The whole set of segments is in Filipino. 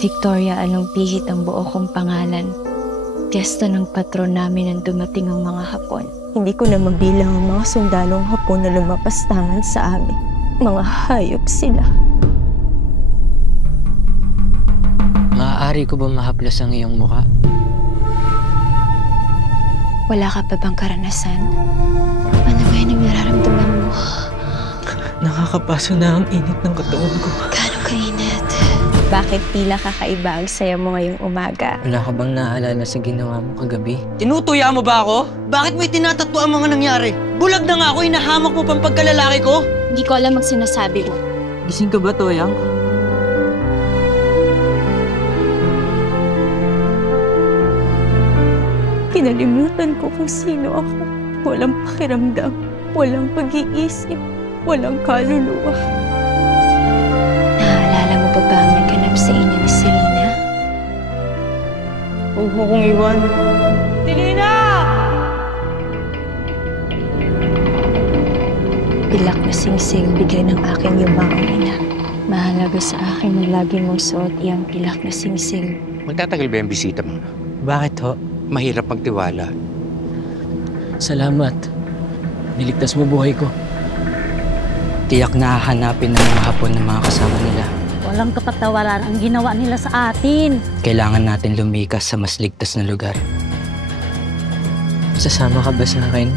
Victoria, anong pihit ang buo kong pangalan. Piyesta ng patron namin nang dumating ang mga Hapon. Hindi ko na mabilang ang mga sundalong Hapon na lumapastangan sa amin. Mga hayop sila. Maaari ko ba mahaplas ang iyong mukha? Wala ka pa bang karanasan? Ano ba yung nararamdaman mo? Nakakapaso na ang init ng katawan ko. Gaano kainit? Bakit tila kakaiba ang saya mo ngayong umaga? Wala ka bang naaalala sa ginawa mo kagabi? Tinutuya mo ba ako? Bakit mo itinatato ang mga nangyari? Bulag na nga ako, hinahamak mo pang pagkalalaki ko? Hindi ko alam ang sinasabi mo. Gising ka ba, Toyang? Kinalimutan ko kung sino ako. Walang pakiramdam, walang pag-iisip, walang kaluluwa. Naalala mo ba ang naganap sa inyo ni Selena? Huwag mo kong iwan. Selena! Pilak na singsing bigay ng aking yumaong ina. Mahalaga sa akin na lagi mong suot iyang pilak na singsing. Magtatagal ba yung bisita mo? Bakit ho? Mahirap magtiwala. Salamat. Niligtas mo buhay ko. Tiyak na hahanapin ng mga Hapon ng mga kasama nila. Walang kapatawaran ang ginawa nila sa atin. Kailangan natin lumikas sa mas ligtas na lugar. Sasama ka ba sa akin?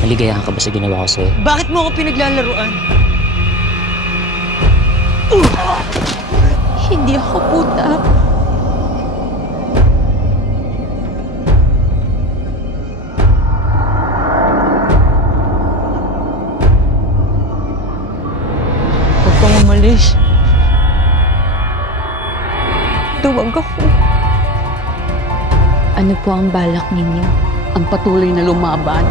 Maligayahan ka ba sa ginawa ko sa'yo? Bakit mo ako pinaglalaruan? Hindi ako puta. Huwag kang umalis. Duwag ako. Ano po ang balak ninyo? Ang patuloy na lumaban.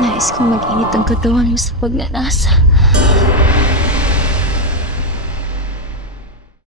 Nais kong mag-init ang katawan mo sa pagnanasa.